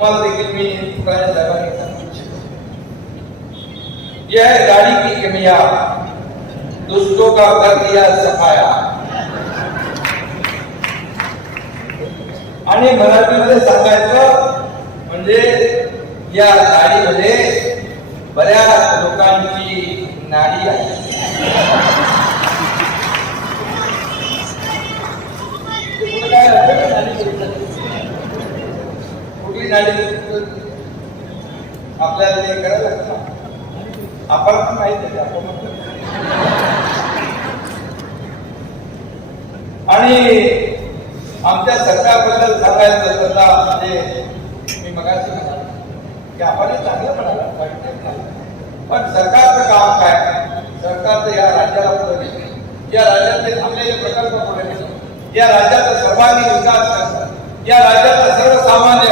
देखील मी पुराने साहेबांनी सांगू इच्छितो, यह गाड़ी की किमिया दुष्टों का कर दिया सफाया. आणि मराठीमध्ये सांगायचं म्हणजे या गाडीमध्ये बऱ्याच लोकांची नाडी आहे. कुठली नाडी आपल्याला ते करायला लागतं. आपण पण माहिती आहे आणि आमच्या सरकारबद्दल सांगायचं तर म्हणजे मी मगाशी म्हणालो की आपण चांगलं म्हणाला, पण सरकारचं काम काय? सरकारचं या राज्याला पुढे नेणे, या राज्यातले थांबलेले प्रकल्प पुढे नेणे, या राज्याचा सर्वांगीण विकास करणे, या राज्याचा सर्वसामान्य